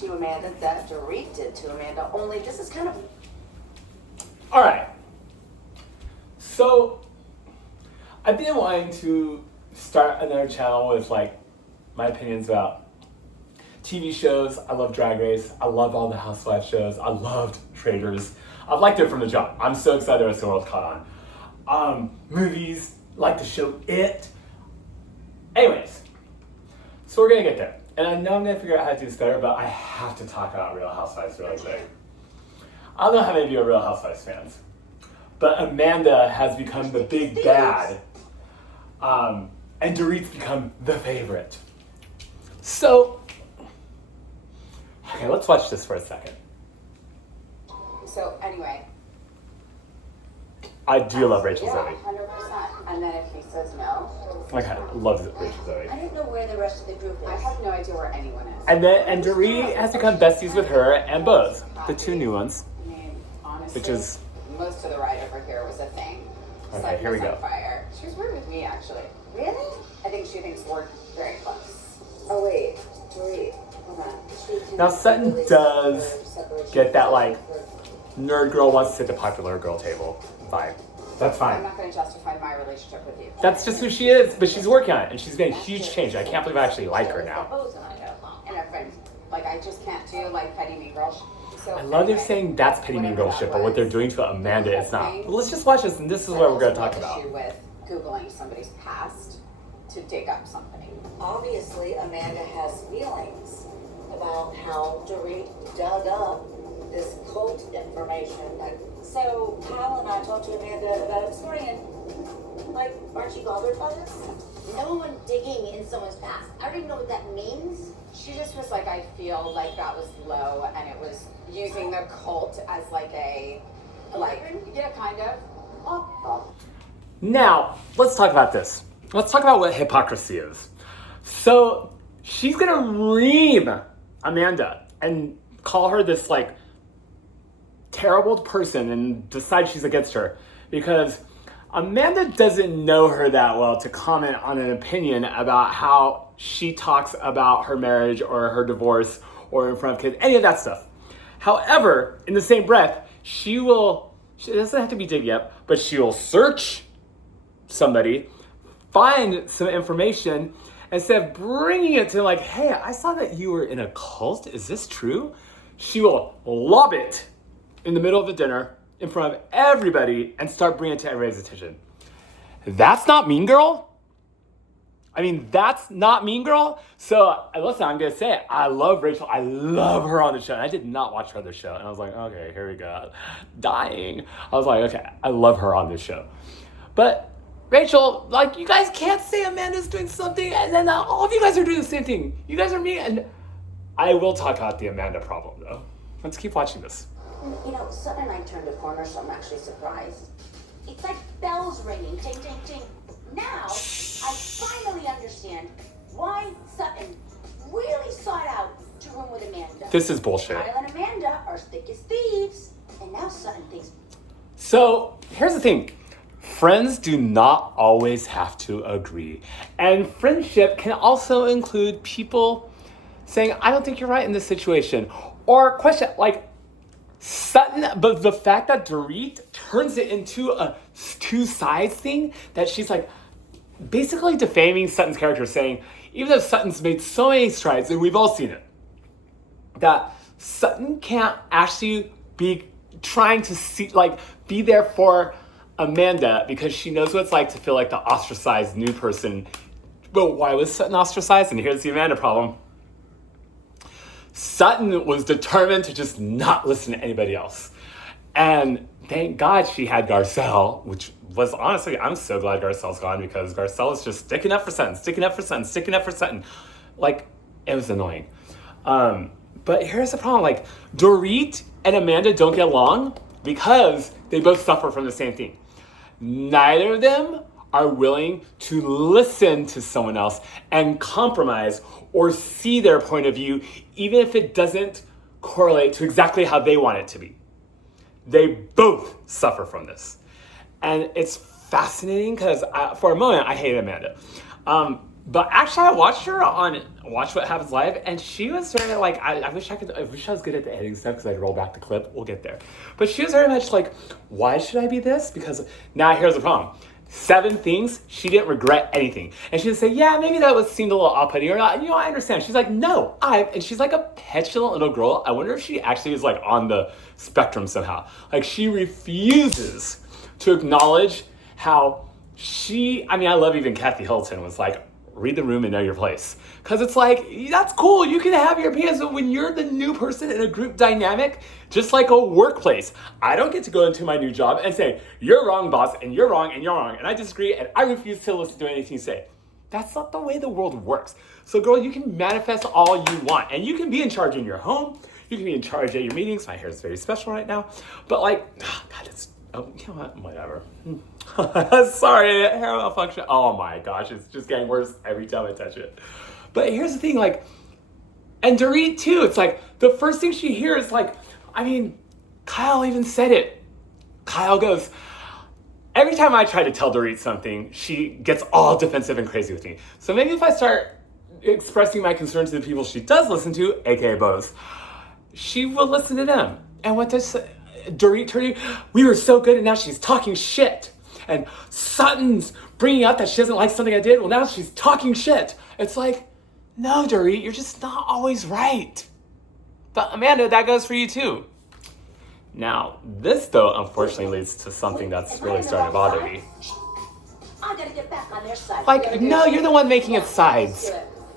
to Amanda that Dorit did to Amanda, only this is kind of... All right. So, I've been wanting to start another channel with like my opinions about TV shows. I love Drag Race. I love all the Housewives shows. I loved Traitors. I've liked it from the jump. I'm so excited as the world's caught on. Movies, like the show It. Anyways, so we're gonna get there. And I know I'm gonna figure out how to do this better, but I have to talk about Real Housewives really quick. I don't know how many of you are Real Housewives fans, but Amanda has become the big bad, and Dorit's become the favorite. So, okay, let's watch this for a second. So anyway. I do love Rachel Yeah, Zoe. 100%. And then if he says no. Okay, love Rachel Zoe. I don't know where the rest of the group is. I have no idea where anyone is. And Dorit has become besties with her and Buzz, the two new ones. I mean, honestly, Which is... most of the ride over here was a thing. Okay, Sutton here we was go. on fire. She was weird with me, actually. Really? I think she thinks we're very close. Oh wait, Dorit, hold on. Now Sutton does get that like nerd girl wants to sit at the popular girl table vibe. That's I'm fine. not going to justify my relationship with you. That's just who she is, but she's working on it and she's made a huge change. I can't believe I actually like her now. And our friends, like, I just can't do, like, petty mean girls. So I love they're saying that's petty mean girl shit, but what they're doing to Amanda is not. But let's just watch this and this is what we're going to talk about. Issue with Googling somebody's past to dig up something. Obviously, Amanda has feelings about how Dorit dug up this cult information. So Kyle and I talked to Amanda about it this morning, and like, aren't you bothered by this? No one digging in someone's past. I don't even know what that means. She just was like, I feel like that was low, and it was using the cult as like a, like, yeah, kind of. Oh. Now, let's talk about this. Let's talk about what hypocrisy is. So, she's gonna ream Amanda and call her this like terrible person and decide she's against her because Amanda doesn't know her that well to comment on an opinion about how she talks about her marriage or her divorce or in front of kids, any of that stuff. However, in the same breath, she doesn't have to be digging up, but she will search somebody, find some information, instead of bringing it to like, hey, I saw that you were in a cult, is this true? She will lob it in the middle of the dinner in front of everybody and start bringing it to everybody's attention. That's not Mean Girl? I mean, that's not Mean Girl? So, listen, I'm gonna say it. I love Rachel. I love her on the show. And I did not watch her other show. And I was like, okay, here we go. Dying. I was like, okay, I love her on this show. But Rachel, like, you guys can't say Amanda's doing something and then all of you guys are doing the same thing. You guys are mean. And I will talk about the Amanda problem, though. Let's keep watching this. You know, Sutton and I turned a corner, so I'm actually surprised. It's like bells ringing, ting, ting, ting. Now, I finally understand why Sutton really sought out to room with Amanda. This is bullshit. Kyle and Amanda are thick as thieves, and now Sutton thinks... So, here's the thing. Friends do not always have to agree. And friendship can also include people saying, I don't think you're right in this situation. Or question, like, Sutton, but the fact that Dorit turns it into a two sides thing, that she's like basically defaming Sutton's character, saying, even though Sutton's made so many strides, and we've all seen it, that Sutton can't actually be trying to see, like, be there for Amanda because she knows what it's like to feel like the ostracized new person. But why was Sutton ostracized? And here's the Amanda problem. Sutton was determined to just not listen to anybody else. And thank God she had Garcelle, which was honestly, I'm so glad Garcelle's gone because Garcelle is just sticking up for Sutton, sticking up for Sutton, sticking up for Sutton. Like, it was annoying. But here's the problem, like, Dorit and Amanda don't get along because they both suffer from the same thing. Neither of them are willing to listen to someone else and compromise or see their point of view, even if it doesn't correlate to exactly how they want it to be. They both suffer from this. And it's fascinating because for a moment, I hate Amanda. But actually, I watched her on Watch What Happens Live, and she was very like, I wish I was good at the editing stuff because I'd roll back the clip. We'll get there. But she was very much like, why should I be this? Because now here's the problem. 7 things, she didn't regret anything. And she didn't say, yeah, maybe that seemed a little off-putting or not. You know, I understand. She's like, no, and she's like a petulant little girl. I wonder if she actually is like on the spectrum somehow. Like she refuses to acknowledge how I love even Kathy Hilton was like, read the room and know your place. Because it's like, that's cool. You can have your opinions, but when you're the new person in a group dynamic, just like a workplace, I don't get to go into my new job and say, you're wrong, boss, and you're wrong, and I disagree, and I refuse to listen to anything you say. That's not the way the world works. So girl, you can manifest all you want, and you can be in charge in your home. You can be in charge at your meetings. My hair is very special right now. But like, you know what, whatever. Sorry, hair malfunction. Oh my gosh, it's just getting worse every time I touch it. But here's the thing, like, and Dorit too, it's like, the first thing she hears, like, Kyle even said it. Kyle goes, every time I try to tell Dorit something, she gets all defensive and crazy with me. So maybe if I start expressing my concerns to the people she does listen to, aka Bose, she will listen to them. And what does Dorit turn to? We were so good and now she's talking shit. And Sutton's bringing up that she doesn't like something I did. Well, now she's talking shit. It's like, no, Dorit, you're just not always right. But Amanda, that goes for you too. Now, this though, unfortunately leads to something that's really starting to bother me. I gotta get back on their side. Like, no, you're the one making it sides.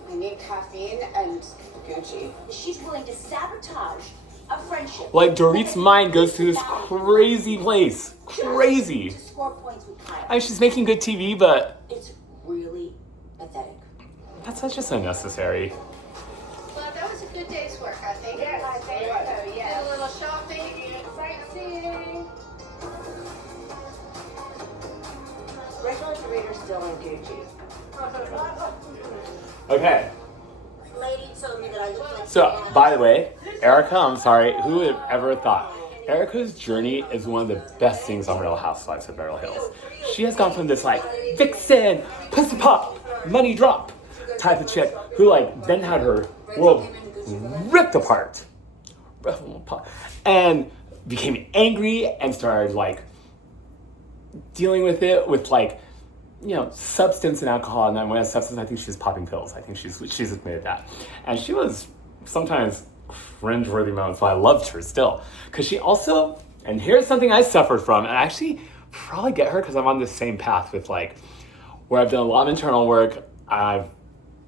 I need caffeine and Gucci. She's willing to sabotage a friendship. Like, Dorit's mind goes to this crazy place. Crazy. To score points with Kyle. I mean, she's making good TV, but It's really pathetic. that's just unnecessary. Well, that was a good day's work, I think. Yes, I think so, yes. Did a little shopping and sightseeing. Regular readers still in Gucci. Okay. Lady told me that I look like. So, by the way, Erica, I'm sorry, who would have ever thought? Erica's journey is one of the best things on Real Housewives of Beverly Hills. She has gone from this like vixen, pussy pop, money drop type of chick who like then had her world ripped apart and became angry and started like dealing with it with like, you know, substance and alcohol. And then when I substance, I think she was popping pills. I think she's admitted that. And she was sometimes cringeworthy moments, but I loved her still. Because she also, and here's something I suffered from, and I actually probably get her because I'm on this same path with like, where I've done a lot of internal work.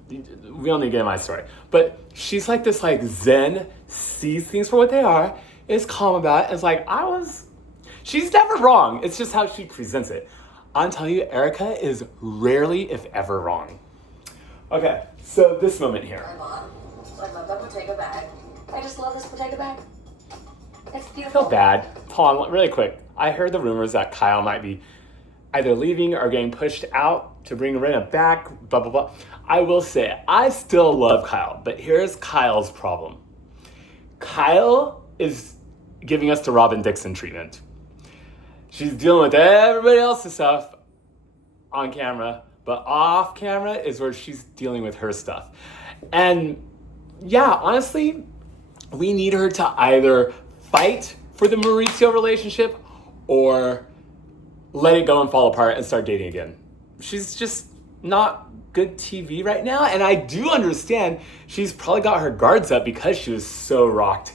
We don't need to get into my story. But she's like this like Zen, sees things for what they are, is calm about it, and it's like, she's never wrong. It's just how she presents it. I'm telling you, Erica is rarely, if ever, wrong. Okay, so this moment here. My mom, I love that Bottega bag. I just love this Bottega bag. It's I beautiful. feel bad. Hold on, really quick. I heard the rumors that Kyle might be either leaving or getting pushed out to bring Rena back, blah, blah, blah. I will say, I still love Kyle, but here's Kyle's problem. Kyle is giving us the Robin Dixon treatment. She's dealing with everybody else's stuff on camera, but off camera is where she's dealing with her stuff. And yeah, honestly, we need her to either fight for the Mauricio relationship or let it go and fall apart and start dating again. She's just not good TV right now. And I do understand she's probably got her guards up because she was so rocked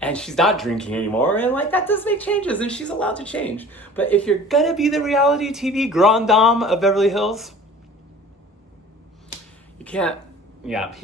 and she's not drinking anymore. And like, that does make changes and she's allowed to change. But if you're gonna be the reality TV grand dame of Beverly Hills, you can't, yeah,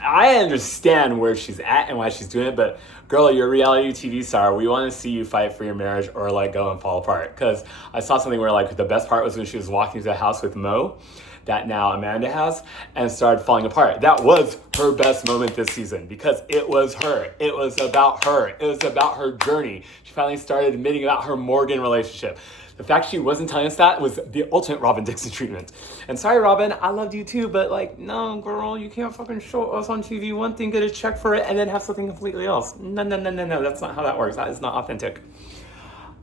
I understand where she's at and why she's doing it, but girl, you're a reality TV star. We want to see you fight for your marriage or like go and fall apart. Because I saw something where like the best part was when she was walking to the house with Mo, that now Amanda has, and started falling apart. That was her best moment this season because it was her. It was about her. It was about her journey. She finally started admitting about her Morgan relationship. The fact she wasn't telling us that was the ultimate Robin Dixon treatment. And sorry, Robin, I loved you too, but like, no, girl, you can't fucking show us on TV one thing, get a check for it, and then have something completely else. No, that's not how that works. That is not authentic.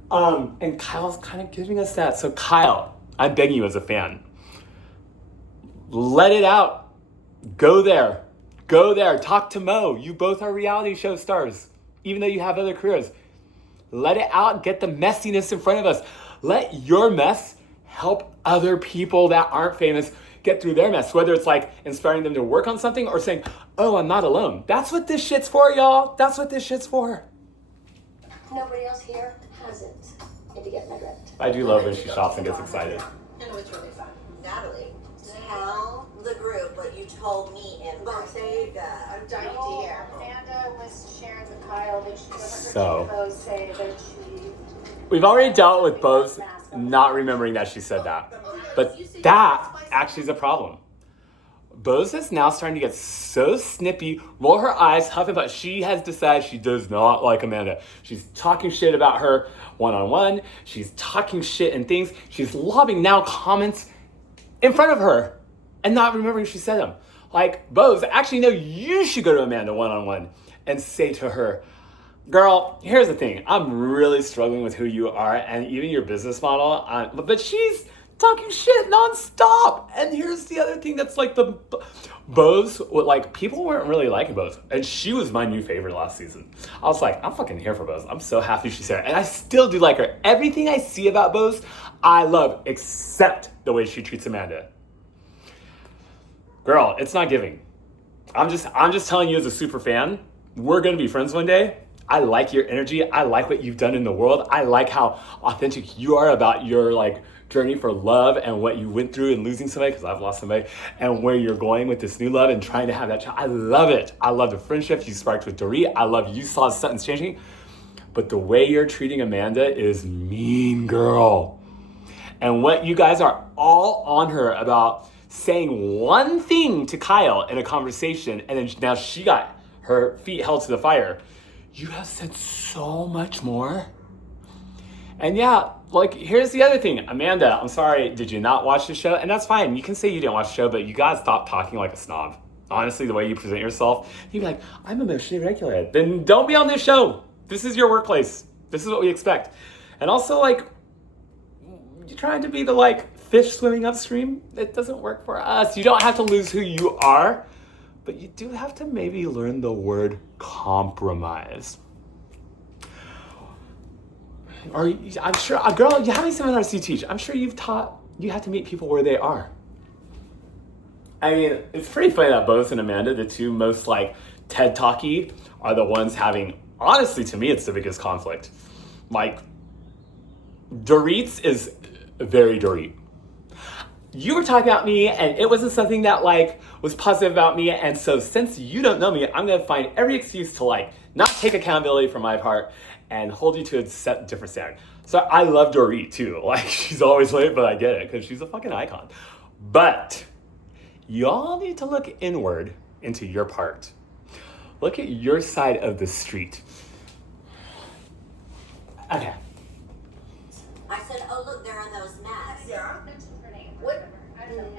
And Kyle's kind of giving us that. So Kyle, I'm begging you as a fan, Let it out. Go there. Go there. Talk to Mo. You both are reality show stars, even though you have other careers. Let it out. Get the messiness in front of us. Let your mess help other people that aren't famous get through their mess, whether it's like inspiring them to work on something or saying, oh, I'm not alone. That's what this shit's for, y'all. That's what this shit's for. Nobody else here has it. If you get my drift. I do love when she shops and gets excited. And it was really fun. Natalie, tell the group what you told me in Bottega. I'm dying to hear. Amanda was sharing with Kyle that she doesn't So, Bose say that she. we've already dealt with Bose not remembering that she said that. But that actually is a problem. Bose is now starting to get so snippy, roll her eyes, huff and puff. She has decided she does not like Amanda. She's talking shit about her one-on-one. She's talking shit and things. She's lobbing now comments in front of her and not remembering she said them. Like, Bose, actually, no, you should go to Amanda one-on-one and say to her, girl, here's the thing. I'm really struggling with who you are and even your business model. But she's talking shit nonstop. And here's the other thing that's like the Bose, like people weren't really liking Bose. And she was my new favorite last season. I was like, I'm fucking here for Bose. I'm so happy she's there. And I still do like her. Everything I see about Bose, I love, except the way she treats Amanda. Girl, it's not giving. I'm just telling you as a super fan, we're gonna be friends one day. I like your energy. I like what you've done in the world. I like how authentic you are about your like journey for love and what you went through and losing somebody, because I've lost somebody, and where you're going with this new love and trying to have that child. I love it. I love the friendship you sparked with Dorit. I love you saw Sutton's changing. But the way you're treating Amanda is mean, girl. And what you guys are all on her about saying one thing to Kyle in a conversation, and then now she got her feet held to the fire. You have said so much more. And yeah, like, here's the other thing. Amanda, I'm sorry, did you not watch the show? And that's fine. You can say you didn't watch the show, but you gotta stop talking like a snob. Honestly, the way you present yourself, you'd be like, I'm emotionally regulated. Then don't be on this show. This is your workplace. This is what we expect. And also, like, you're trying to be the, like, fish swimming upstream. It doesn't work for us. You don't have to lose who you are, but you do have to maybe learn the word compromise. Or I'm sure, girl, how many seminars do you teach? I'm sure you've taught, you have to meet people where they are. I mean, it's pretty funny that Bose and Amanda, the two most like TED Talky, are the ones having, honestly, to me, it's the biggest conflict. Like, Dorit's is very Dorit. You were talking about me and it wasn't something that like was positive about me. And so since you don't know me, I'm going to find every excuse to like not take accountability for my part and hold you to a different standard. So I love Dorit too. Like, she's always late, but I get it because she's a fucking icon. But y'all need to look inward into your part. Look at your side of the street. Okay. I said, oh, look, there are those masks. Yeah. What?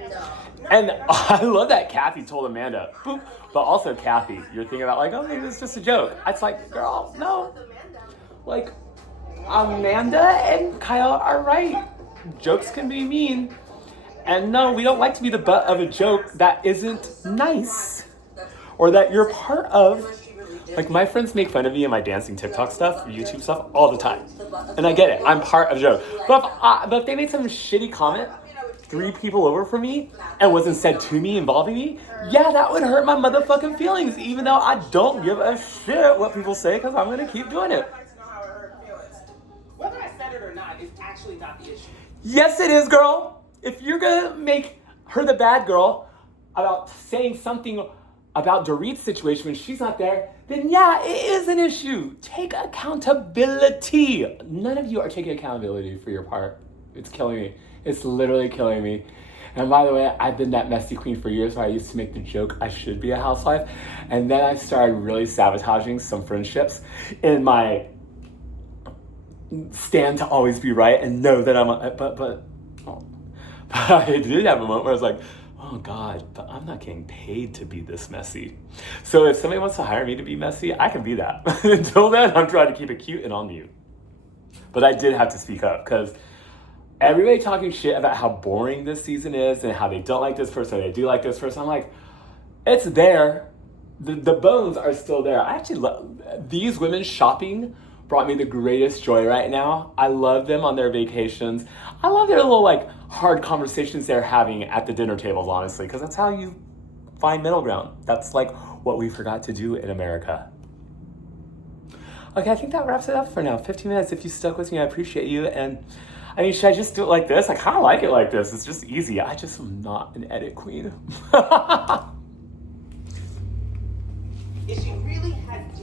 No. And I love that Kathy told Amanda, boop. But also Kathy, you're thinking about like, oh, maybe it's just a joke. It's like, girl, no. Like, Amanda and Kyle are right. Jokes can be mean. And no, we don't like to be the butt of a joke that isn't nice or that you're part of. Like, my friends make fun of me and my dancing TikTok stuff, YouTube stuff, all the time. And I get it. I'm part of a joke. But if they made some shitty comment 3 people over from me and wasn't said to me involving me, yeah, that would hurt my motherfucking feelings, even though I don't give a shit what people say because I'm going to keep doing it. Whether I said it or not is actually not the issue. Yes, it is, girl. If you're going to make her the bad girl about saying something about Dorit's situation when she's not there, then yeah, it is an issue. Take accountability. None of you are taking accountability for your part. It's killing me. It's literally killing me. And by the way, I've been that messy queen for years where I used to make the joke I should be a housewife. And then I started really sabotaging some friendships in my stand to always be right and know that but I did have a moment where I was like, oh God, but I'm not getting paid to be this messy. So if somebody wants to hire me to be messy, I can be that. Until then, I'm trying to keep it cute and on mute. But I did have to speak up because everybody talking shit about how boring this season is and how they don't like this person or they do like this person. I'm like, it's there. The bones are still there. I actually love these women shopping. Brought me the greatest joy right now. I love them on their vacations. I love their little like hard conversations they're having at the dinner tables, honestly, because that's how you find middle ground. That's like what we forgot to do in America. Okay, I think that wraps it up for now. 15 minutes. If you stuck with me, I appreciate you. And I mean, should I just do it like this? I kind of like it like this. It's just easy. I just am not an edit queen. If she really had